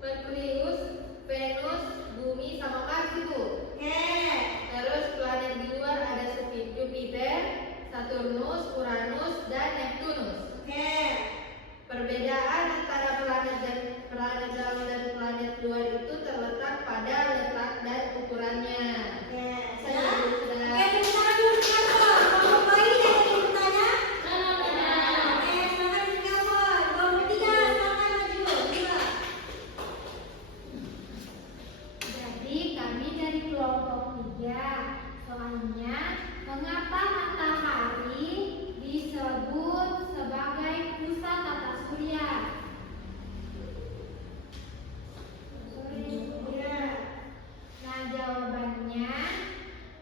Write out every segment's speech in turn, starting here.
Merkurius, Venus, Bumi sama Mars itu. Terus planet di luar ada Jupiter, Saturnus, Uranus, dan Neptunus. Perbedaan antara planet dalam dan planet luar itu terletak pada letak dan ukurannya. Soalnya, mengapa matahari disebut sebagai pusat tata surya? Nah, jawabannya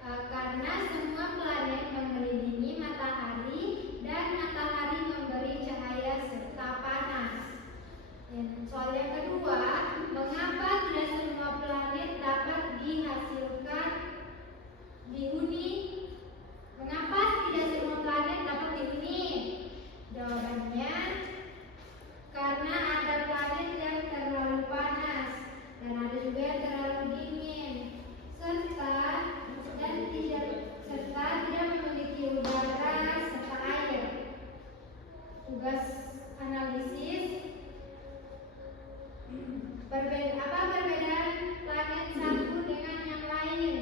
karena semua planet mengelilingi matahari dan matahari memberi cahaya serta panas. Soal yang kedua, mengapa tidak semua planet dapat dihasilkan dihuni? Mengapa tidak semua planet dapat dihuni? Jawabannya karena ada planet yang terlalu panas dan ada juga yang terlalu dingin, serta tidak memiliki udara serta air. Tugas analisis: apa perbedaan planet satu dengan yang lain?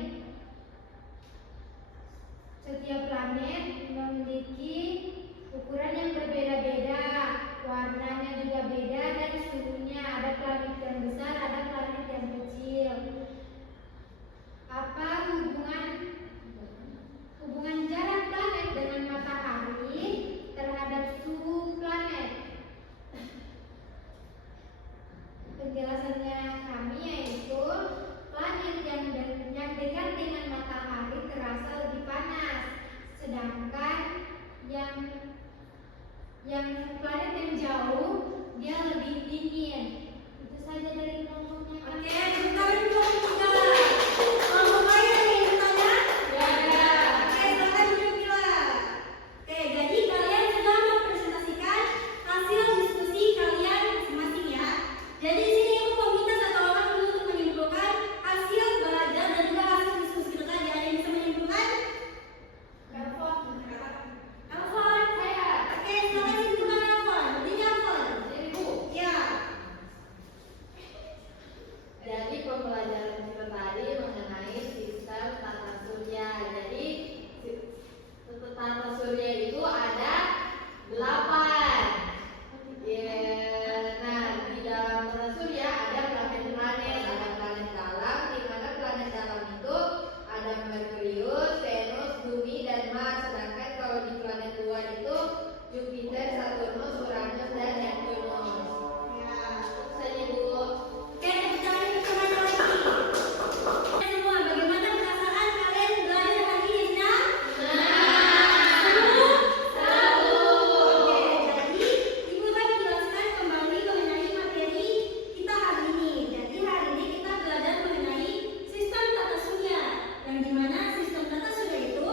Setiap planet memiliki ukuran yang berbeda-beda, warnanya juga beda, dan suhunya. Ada planet yang besar, ada planet yang kecil. Apa hubungan jarak planet dengan matahari terhadap suhu planet? Penjelasannya kami yaitu planet yang dekat dengan matahari terasa lebih panas, sedangkan yang planet yang jauh dia lebih dingin. Itu saja dari kelompoknya. Sebentar dulu kita. Kelompok lain ada yang bertanya? Ya. Silakan duduk Mila. Jadi kalian sudah mempresentasikan hasil diskusi kalian masing-masing ya. Jadi di sini aku meminta satu orang dulu untuk menyimpulkan hasil belajar dan juga hasil diskusi kita. Ada yang bisa menyimpulkan? Telepon. Alfon, saya. Silakan menyimpulkan Alfon. Berdiri Alfon. Ya. Jadi pembelajaran kita tadi mengenai sistem tata surya. Jadi tata surya itu ada 8. Nah, di dalam tata surya ada planet-planet, ada planet dalam, di mana planet dalam itu ada Merkurius, Venus, Bumi, dan Mars. Sedangkan kalau di planet luar itu Jupiter, Saturnus, Uranus, dan Neptunus. Ya. Saja dulu. Bicara bersama lagi. Semua, bagaimana perasaan kalian belajar hari ini? Senang? Jadi Ibu tadi jelaskan kembali mengenai materi kita hari ini. Jadi hari ini kita belajar mengenai sistem tata surya. Yang dimana sistem tata surya itu,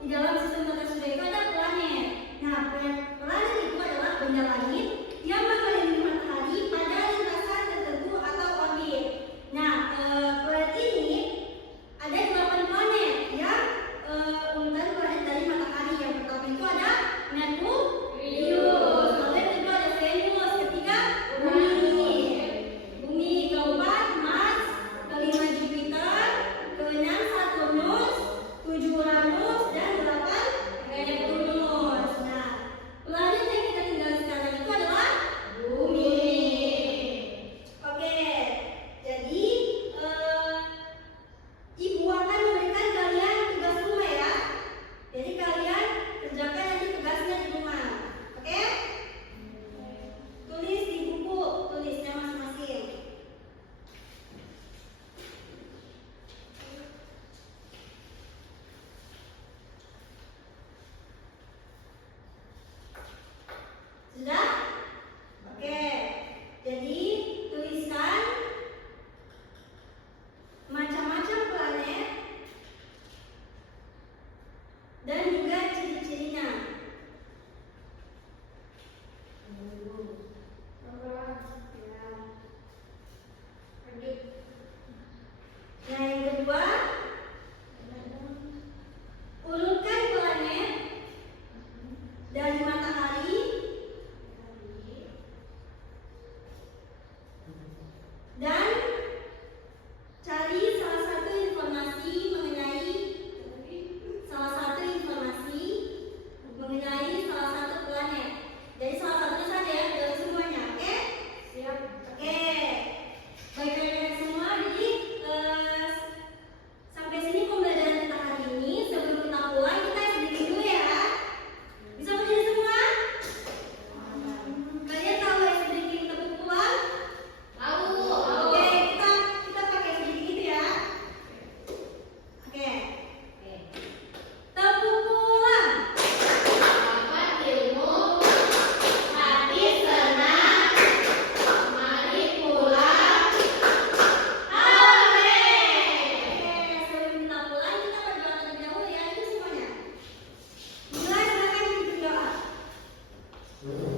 di dalam sistem tata surya itu ada planet. Nah, planet itu adalah benda langit yang mengelilingi matahari pada lintasan tertentu atau orbit. Nah, planet ini ada 8 planet yang urutan planet dari matahari. Yang pertama itu ada Neptunus, lalu yang kedua ada Venus, ketiga Bumi, keempat Mars, kelima Jupiter, keenam Saturnus, 7 Uranus, dan 8 Neptunus. Nah, planet yang kita tinggal sekarang itu adalah Bumi. Oke, jadi Ibu akan memberikan kalian tugas rumah ya. Jadi kalian kerjakan nanti tugasnya di rumah. Oke? Tulis di buku, tulisnya masing-masing. Sudah? Oke. Jadi tuliskan macam-macam planet dan juga ciri-cirinya. Ya. Hmm.